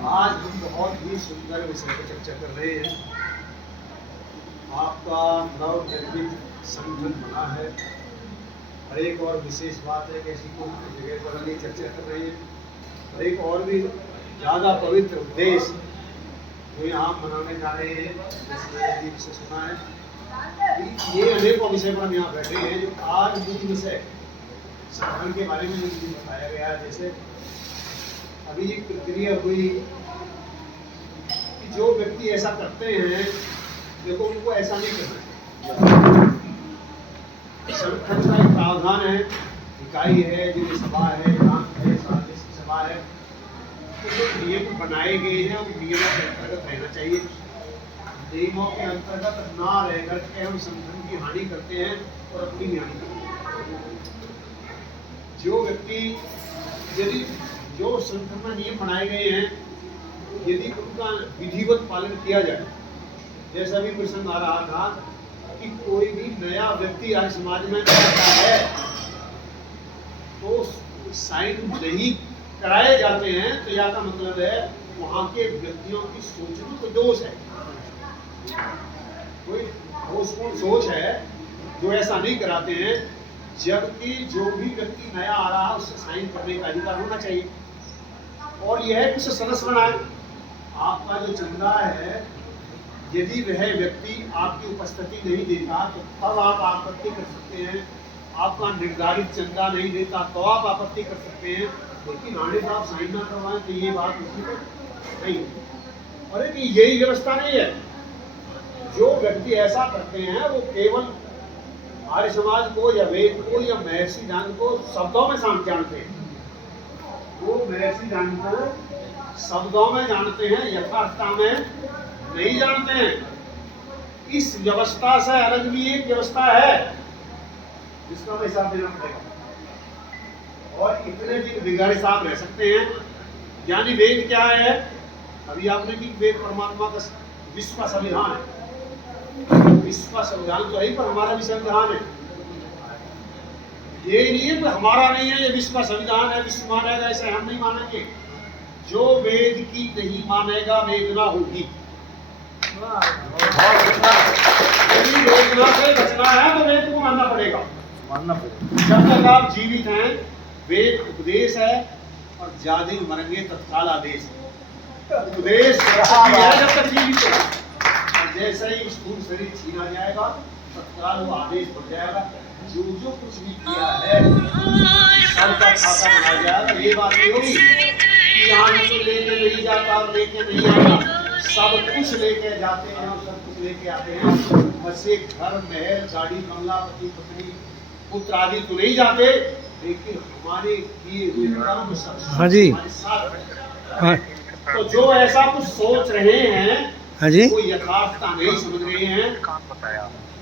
आज हम बहुत ही सुंदर विषय पर चर्चा कर रहे हैं। आपका नवनिर्मित संगठन बना है और एक और विशेष बात है कि ऐसी कोई जगह पर नहीं चर्चा कर रहे हैं और एक और भी ज़्यादा पवित्र उद्देश्य जो यहाँ मनाने जा रहे हैं, जैसे विषय सुना है। ये अनेकों विषय पर हम यहाँ बैठे हैं। जो आज मूल विषय संगठन के बारे में मुझे बताया गया है, जैसे अभी एक प्रक्रिया हुई कि जो व्यक्ति ऐसा करते हैं, देखो उनको ऐसा नहीं करना है। संगठन का एक प्रावधान है, इकाई है, जो सभा है, प्रांत है, सभा है, तो जो नियम बनाए गए हैं उन नियमों के अंतर्गत रहना चाहिए। नियमों के अंतर्गत ना रह करके हम संगठन की हानि करते हैं और अपनी भी हानि करते हैं। जो व्यक्ति यदि जो संगठन में नियम बनाए गए हैं यदि उनका विधिवत पालन किया जाए, जैसा भी प्रसंग आ रहा था कि कोई भी नया व्यक्ति आज समाज में आता है तो साइन नहीं कराए जाते हैं, तो यह का मतलब है वहाँ के व्यक्तियों की सोच में कोई दोष है, कोई दोषपूर्ण सोच है जो ऐसा नहीं कराते हैं। जबकि जो भी व्यक्ति नया आ रहा है उससे साइन करने का अधिकार होना चाहिए। और यह है कि उसे सदस्य बनाए। आपका जो चंदा है, यदि वह व्यक्ति आपकी उपस्थिति नहीं देता तो तब आप आपत्ति कर सकते हैं। आपका निर्धारित चंदा नहीं देता तो आप आपत्ति कर सकते हैं, लेकिन आने का आप साइन ना करवाएं तो ये बात नहीं। और यही व्यवस्था नहीं है। जो व्यक्ति ऐसा करते हैं वो केवल आर्य समाज को या वेद को या महर्षि ज्ञान को शब्दों में जानते हैं। वो महर्षि ज्ञान को शब्दों में जानते हैं, यथार्थता में नहीं जानते हैं। इस व्यवस्था से अलग भी एक व्यवस्था है जिसका हमें हिसाब देना पड़ेगा। और इतने दिन बिगाड़े साहब रह सकते हैं। यानी वेद क्या है? अभी आपने की वेद परमात्मा का विश्व का संविधान है। विश्व का संविधान तो है, पर हमारा भी संविधान है। ये नहीं है कि हमारा नहीं है, ये विश्व का संविधान है, विश्व मानेगा, ऐसे हम नहीं मानेंगे। जो वेद की नहीं मानेगा वेदना होगी। यदि वेदना से बचना है तो वेद को मानना पड़ेगा। जब तक आप जीवित हैं वेद उपदेश है, और ज्यादा मरेंगे तत्काल आदेश है। उपदेश जब तक जीवित है, जैसे ही स्थूल शरीर छीना जाएगा तत्काल वो आदेश बन जाएगा। जो जो कुछ भी किया है सबका खाता बनाया जाएगा। ये बात नहीं होगी कि यहाँ तो लेके नहीं जाता और लेके नहीं आता। सब कुछ लेके जाते हैं और सब कुछ लेके आते हैं। बच्चे घर महल गाड़ी बंगला पति पत्नी पुत्र आदि तो नहीं जाते, लेकिन हमारे किए हुए कर्म सब हमारे साथ। हाँ। तो जो ऐसा कुछ सोच रहे हैं वो यथार्थता नहीं समझ रहे हैं।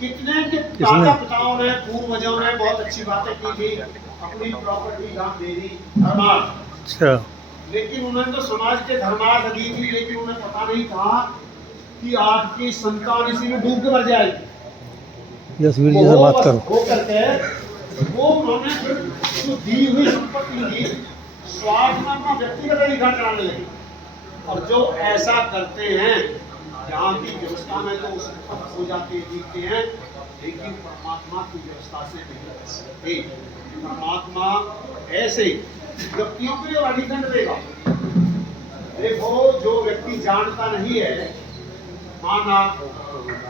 कितने माता पिताओं ने पूर्वजों ने बहुत अच्छी बातें की थी, अपनी प्रॉपर्टी दान दे दी, धर्मार्थ। अच्छा। लेकिन उन्होंने तो समाज के धर्मार्थ दी थी, लेकिन उन्हें पता नहीं था कि आपकी संतान इसी में डूब के मर जाएगी। जसवीर जी से बात करो। वो करके वो उन्होंने जो दी हुई संपत्ति दी स्वार्थ में अपना व्यक्तिगत अधिकार कराने लगे। और जो ऐसा करते हैं यहाँ की व्यवस्था में तो हो जाते जीतते हैं, लेकिन परमात्मा की व्यवस्था से नहीं कर सकते। परमात्मा ऐसे व्यक्तियों के लिए अधिदंड देगा। देखो जो व्यक्ति जानता नहीं है, माना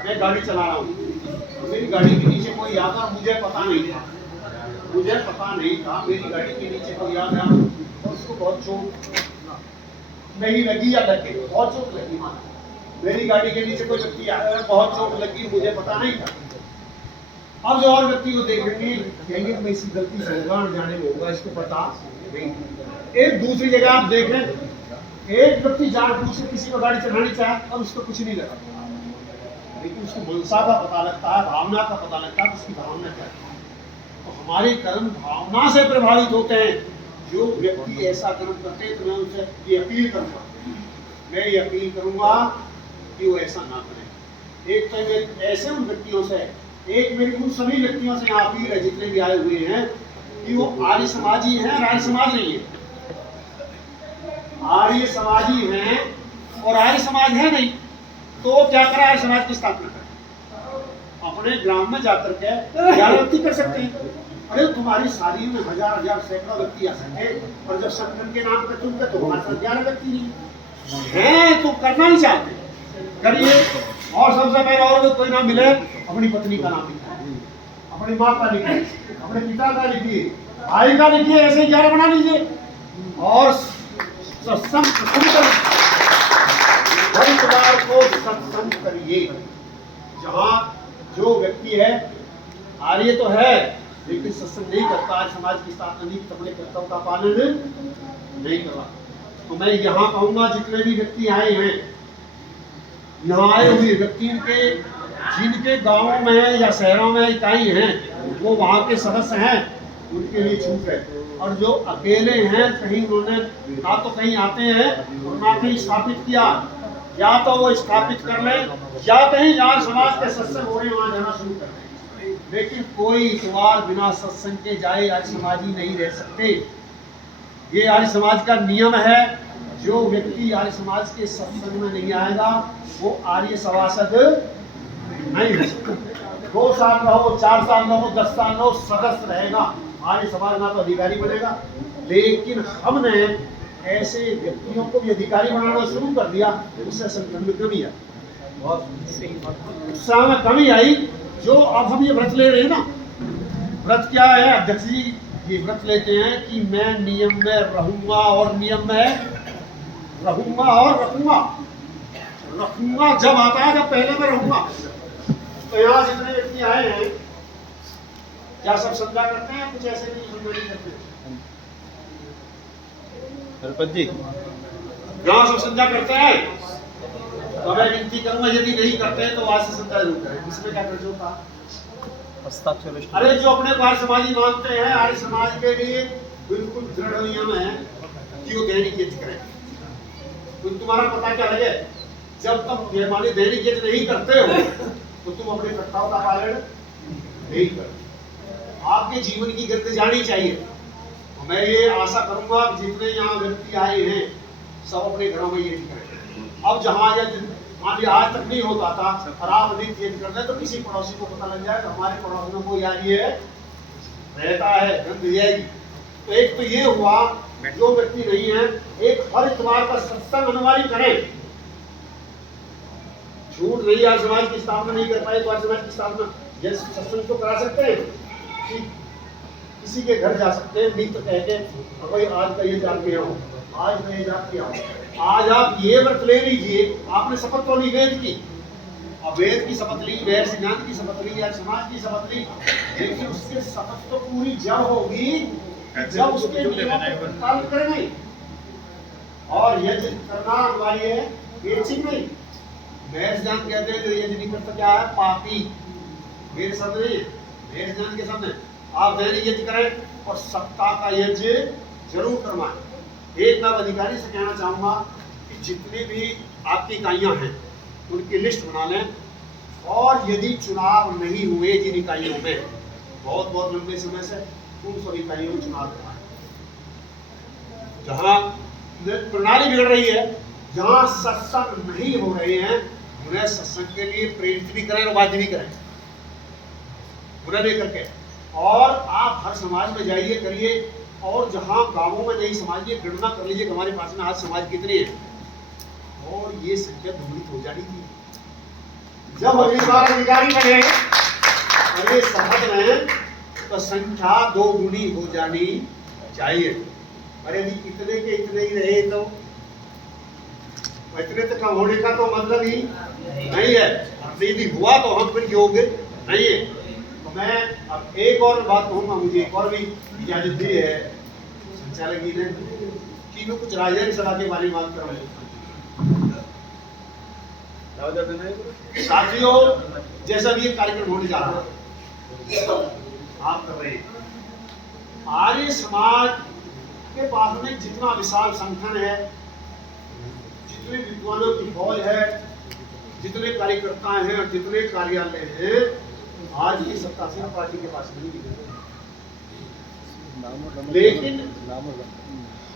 मैं गाड़ी चला रहा हूँ, मेरी गाड़ी के नीचे कोई आता, मुझे पता नहीं था, मेरी गाड़ी के नीचे कोई आ गया, उसको बहुत चोट नहीं लगी या लग गई, बहुत चोट लगी। माना मेरी गाड़ी के नीचे कोई व्यक्ति आ रहा है, बहुत चोट लगी, मुझे पता नहीं था। अब जो और व्यक्ति को देखेंगे कहेंगे मैं इसी गलती से होगा, जाने में होगा, इसको पता नहीं। एक दूसरी जगह आप देखें, एक व्यक्ति जानबूझ से किसी को गाड़ी चलानी चाहे और उसको कुछ नहीं लगा, लेकिन उसको मनसा का पता लगता है, भावना का पता लगता है, उसकी भावना क्या है। तो हमारे कर्म भावना से प्रभावित होते हैं। जो व्यक्ति ऐसा कर्म करते हैं तो मैं उनसे ये अपील करूंगा कि वो ऐसा ना करें। एक तो ऐसे उन व्यक्तियों से, एक मेरी उन सभी व्यक्तियों से यहाँ अपील है जितने भी आए हुए हैं कि वो आर्य समाजी हैं, राय समाज नहीं है। आर्य समाजी हैं और आर्य समाज है नहीं, तो क्या करा आर्य समाज की स्थापना कर अपने ग्राम में जाकर के 11 व्यक्ति कर सकते हैं। अरे तुम्हारी शादी में हजार हजार सैकड़ों व्यक्ति आ सकते हैं, और जब संगठन के नाम पर चुनते तो हमारे साथ 11 व्यक्ति नहीं है, तो करना नहीं चाहते करिए। और सबसे पहले और कोई नाम मिले, अपनी पत्नी का नाम लिखिए, अपनी माँ का लिखिए, अपने पिता का लिखिए, भाई का लिखिए, ऐसे 11 बना लीजिए और सत्संग हरिद्वार को सत्संग करिए। जहाँ जो व्यक्ति है आर्य तो है लेकिन सत्संग नहीं करता, आज समाज की स्थापना नहीं, अपने कर्तव्य का पालन नहीं करता, तो मैं यहाँ कहूँगा जितने भी व्यक्ति आए हैं, यहाँ आए हुए व्यक्ति के जिनके गांवों में या शहरों में इकाई हैं वो वहाँ के सदस्य हैं, उनके लिए छूट है। और जो अकेले हैं, कहीं उन्होंने ना तो कहीं आते हैं और ना कहीं स्थापित किया, या तो वो स्थापित कर लें या कहीं जहाँ समाज के सत्संग हो रहे हैं वहाँ जाना शुरू कर दें, लेकिन कोई इतवार बिना सत्संग के जाए आर्य समाजी नहीं रह सकते। ये आर्य समाज का नियम है। जो व्यक्ति आर्य समाज के सत्संग में नहीं आएगा वो आर्य सभासद नहीं हो सकता। 2 साल रहो, 4 साल रहो, 10 साल रहो, सदस्य रहेगा, आर्य समाज ना तो अधिकारी बनेगा। लेकिन हमने ऐसे व्यक्तियों को भी अधिकारी बनाना शुरू कर दिया, उससे संगठन में कमी आई, उत्साह में कमी आई। जो अब हम ये व्रत ले रहे हैं ना, व्रत क्या है, अध्यक्ष जी ये व्रत लेते हैं कि मैं नियम में रहूंगा और नियम में रहूंगा और रखूंगा। रखूंगा जब आता है जब पहले में रहूंगा। तो यहाँ जितने व्यक्ति आए हैं क्या सब समझा करते हैं, कुछ ऐसे नहीं समझा नहीं करते? जी यहाँ सब समझा करते हैं, तो मैं विनती करूंगा यदि नहीं करते हैं तो आज से समझा जरूर करें। इसमें क्या कर होता? अरे जो अपने को आर्य समाजी मानते हैं, आर्य समाज के लिए बिल्कुल दृढ़ नियम है कि वो दैनिक यज्ञ करें। तो तुम्हारा पता क्या लगे, जब तक ये माने दैनिक यज्ञ नहीं करते हो तो तुम अपने कर्तव्य का पालन नहीं करते। आपके जीवन की गति जानी चाहिए। तो मैं ये आशा करूंगा कि जितने यहाँ व्यक्ति आए हैं सब अपने घरों में यज्ञ करें। अब जहाँ मान आज तक नहीं होता था और आप अधिक यज्ञ कर रहे तो किसी पड़ोसी को पता लग जाए तो हमारे पड़ोस में कोई यार ये रहता है, गंध जाएगी। तो एक तो ये हुआ, जो व्यक्ति नहीं है एक हर इतवार का सत्संग अनिवार्य करें। झूठ नहीं, आज समाज की स्थापना नहीं कर पाए तो आज समाज की स्थापना ये सत्संग तो करा सकते हैं, किसी के घर जा सकते हैं, नहीं तो कह के भाई आज का ये जाके आओ, आज मैं ये जाके आओ। आज आप ये व्रत ले लीजिए, आपने शपथ तो ली वेद की, अब वेद की शपथ ली, वेद सिद्धांत की शपथ ली, आज समाज की शपथ ली, लेकिन उसके शपथ तो पूरी जब होगी जब उसके नियमों को पालन करेंगे। और यज्ञ करना अनिवार्य है, ये ठीक नहीं। वेद सिद्धांत कहते हैं यज्ञ नहीं करता क्या है, पापी। मेरे शब्द नहीं, वेद सिद्धांत के शब्द है। आप दैनिक यज्ञ करें और सप्ताह का यज्ञ जरूर करवाएं। एक मैं अधिकारी से कहना चाहूंगा कि जितनी भी आपकी इकाइयां हैं उनकी लिस्ट बना लें, और यदि चुनाव नहीं हुए जिन इकाइयों में बहुत लंबे समय से, उन सभी इकाइयों में चुनाव करवाएं। जहां प्रणाली बिगड़ रही है, जहां सत्संग नहीं हो रहे हैं, उन्हें सत्संग के लिए प्रेरित भी करें और बाध्य भी करें, उन्हें लेकर के। और आप हर समाज में जाइए, करिए, और जहां गांवों में नहीं समाज की गणना कर लीजिए हमारे पास में आज समाज कितने हैं, और ये संख्या दोगुनी हो जानी थी। जब अगली बार अधिकारी बने और ये शपथ में तो संख्या 2 गुनी हो जानी चाहिए। और यदि इतने के इतने ही रहे तो इतने तक कम होने का तो मतलब ही नहीं है। यदि हुआ तो हम फिर योग्य नहीं है। तो मैं अब एक और बात कहूँगा, मुझे एक और भी इजाजत दी है संचालक जी ने कि मैं कुछ राजनीतिक सभा के बारे में बात कर रहा हूँ। साथियों, जैसा भी एक कार्यक्रम होने जा रहा है आप कर रहे हैं, आर्य समाज के पास में जितना विशाल संगठन है, जितने विद्वानों की फौज है, जितने कार्यकर्ता हैं और जितने कार्यालय हैं, आज की सत्तासीन पार्टी के पास नहीं है। लेकिन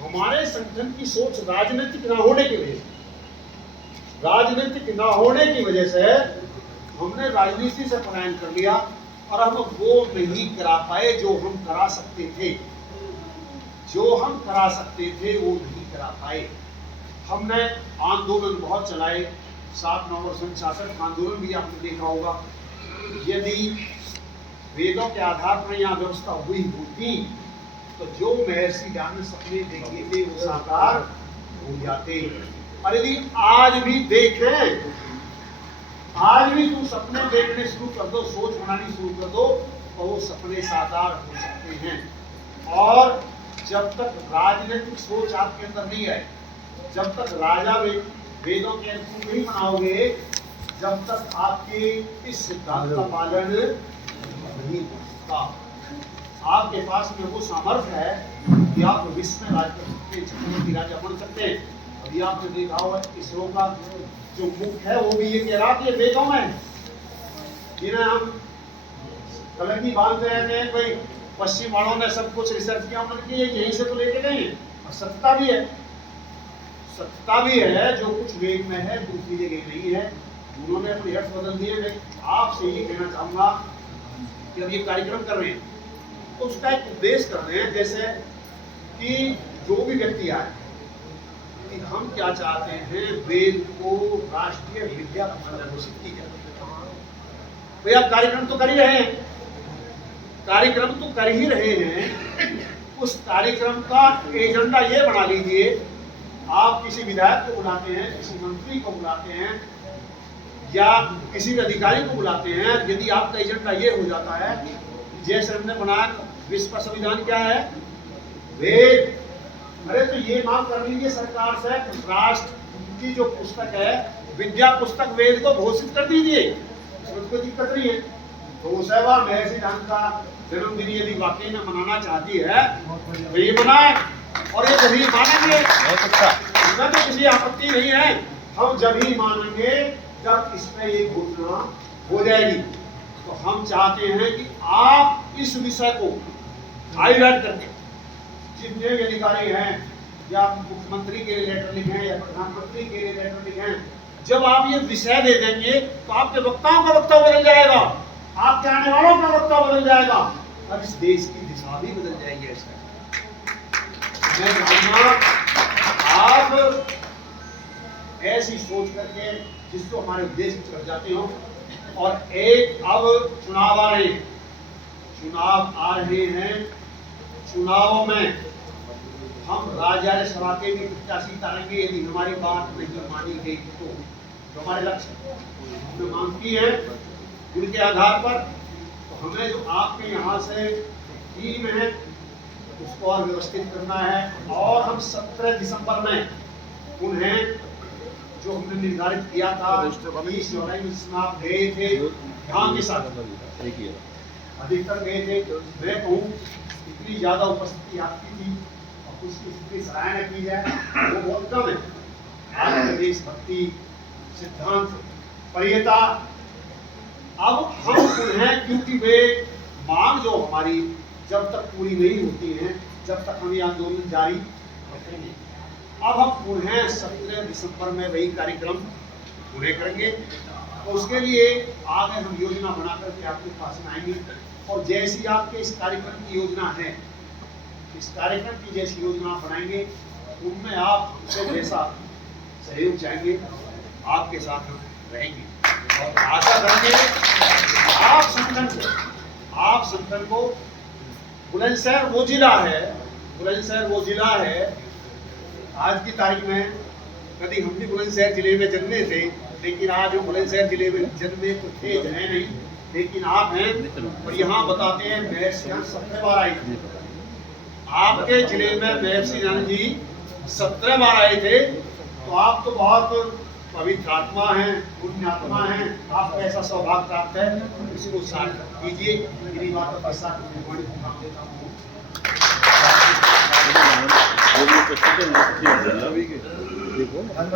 हमारे संगठन की सोच राजनीतिक ना होने की वजह से, राजनीतिक ना होने की वजह से हमने राजनीति से पलायन कर लिया और हम वो नहीं करा पाए जो हम करा सकते थे, जो हम करा सकते थे वो नहीं करा पाए। हमने आंदोलन बहुत चलाए, 7 नवंबर सन 66 आंदोलन भी आपने देखा होगा। यदि वेदों के आधार पर यहाँ व्यवस्था हुई होती तो जो महर्षि ज्ञान ने सपने देखे थे वो साकार हो जाते। और यदि आज भी देखें, आज भी तुम सपने देखने शुरू कर दो, सोच बनानी शुरू कर दो, तो वो सपने साकार हो सकते हैं। और जब तक राजनीतिक सोच आपके अंदर नहीं आए, जब तक राजा वेदों के अनुकूल नहीं बनाओगे, जब तक आपके इस सिद्धांत का पालन नहीं हो सकता। आपके पास में वो सामर्थ्य है कि आप विश्व में राज कर सकते हैं, चक्रवर्ती राजा बन सकते हैं। अभी आपने देखा होगा इसरो का जो मुख्य है वो भी ये कह रहा कि वेदों में जिन्हें हम कलंगी बांधते रहते हैं, कोई पश्चिम वालों ने सब कुछ रिसर्च किया, उन्होंने कि यहीं से तो लेके गए हैं। और सत्ता भी है, सत्ता भी है, जो कुछ वेद में है दूसरी जगह नहीं है। उन्होंने अपने अर्थ बदल दिए। मैं आपसे ये कहना चाहूंगा कि अब ये कार्यक्रम कर रहे हैं तो उसका एक उद्देश्य कर रहे हैं, जैसे कि जो भी व्यक्ति आए कि हम क्या चाहते हैं, वेद को राष्ट्रीय विद्या मंडल घोषित की जाए। भैया कार्यक्रम तो कर ही रहे हैं, कार्यक्रम तो कर ही रहे हैं। उस कार्यक्रम का एजेंडा ये बना लीजिए, आप किसी विधायक को बुलाते हैं, किसी मंत्री को बुलाते हैं या किसी भी अधिकारी को बुलाते हैं। यदि आपका एजेंडा ये हो जाता है, जैसे हमने बनाया विश्व का संविधान क्या है, वेद। अरे तो ये मांग कर लीजिए सरकार से, राष्ट्र की जो पुस्तक है विद्या पुस्तक वेद को घोषित कर दीजिए, उसमें कोई दिक्कत नहीं है। तो सेवा महर्षि ज्ञान का जन्मदिन यदि वाकई में मनाना चाहती है तो ये मनाए, और ये जब ही मानेंगे, इसमें तो किसी आपत्ति नहीं है। हम जब ही मानेंगे जब इसमें ये घोषणा हो जाएगी। तो हम चाहते हैं कि आप इस विषय को हाईलाइट करके जितने भी अधिकारी हैं, या मुख्यमंत्री के लिए लेटर लिखें या प्रधानमंत्री के लिए लेटर लिखें, जब आप ये विषय दे देंगे तो आपके वक्ताओं का वक्तव्य बदल जाएगा, आपके आने वालों का वक्तव्य बदल जाएगा, और इस देश की दिशा भी बदल जाएगी। ऐसा मैं चाहूंगा आप ऐसी सोच करके जिसको हमारे उद्देश्य की तरफ जाते हो। और एक अब चुनाव आ रहे हैं, चुनाव आ रहे हैं, चुनावों में हम राज्य सभा के भी प्रत्याशी तारेंगे। यदि हमारी बात नहीं मानी गई तो जो हमारे लक्ष्य हमने मांग की है उनके आधार पर, तो हमें जो आपके यहाँ से टीम है उसको और व्यवस्थित करना है। और हम 17 दिसंबर में उन्हें जो हमने निर्धारित किया था 20 जुलाई में जिसमें आप गए थे यहाँ के साथ अधिकतर गए थे, मैं कहूँ इतनी ज्यादा उपस्थिति आपकी थी और उसकी इतनी सराहना की जाए वो बहुत कम है। आपके देशभक्ति, सिद्धांत, वरीयता, अब हम उन्हें, क्योंकि वे मांग जो हमारी जब तक पूरी नहीं होती है जब तक हम ये आंदोलन जारी रखेंगे। अब हम उन्हें 17 दिसंबर में वही कार्यक्रम पूरे करेंगे। तो उसके लिए आगे हम योजना बना करके आपके पास में आएंगे, और जैसी आपके इस कार्यक्रम की योजना है, इस कार्यक्रम की जैसी योजना बनाएंगे उनमें आप उसे जैसा सहयोग चाहेंगे आपके साथ हम रहेंगे। और आशा करेंगे आप संगठन को बुलंदशहर वो जिला है, बुलंदशहर वो जिला है, आज की तारीख में कभी हम भी बुलंदशहर जिले में जन्मे थे, लेकिन आज हम बुलंदशहर जिले में जन्मे तो थे है नहीं, लेकिन आप हैं। और यहाँ बताते हैं महर्षि ज्ञान 17 बार आए थे, आपके जिले में महर्षि ज्ञान जी 17 बार आए थे। तो आप तो बहुत पवित्र आत्मा हैं, पुण्य आत्मा हैं, आपको ऐसा सौभाग्य प्राप्त है, इसी को सार्थक कीजिए। इन्हीं बातों के साथ मैं काम देता हूँ।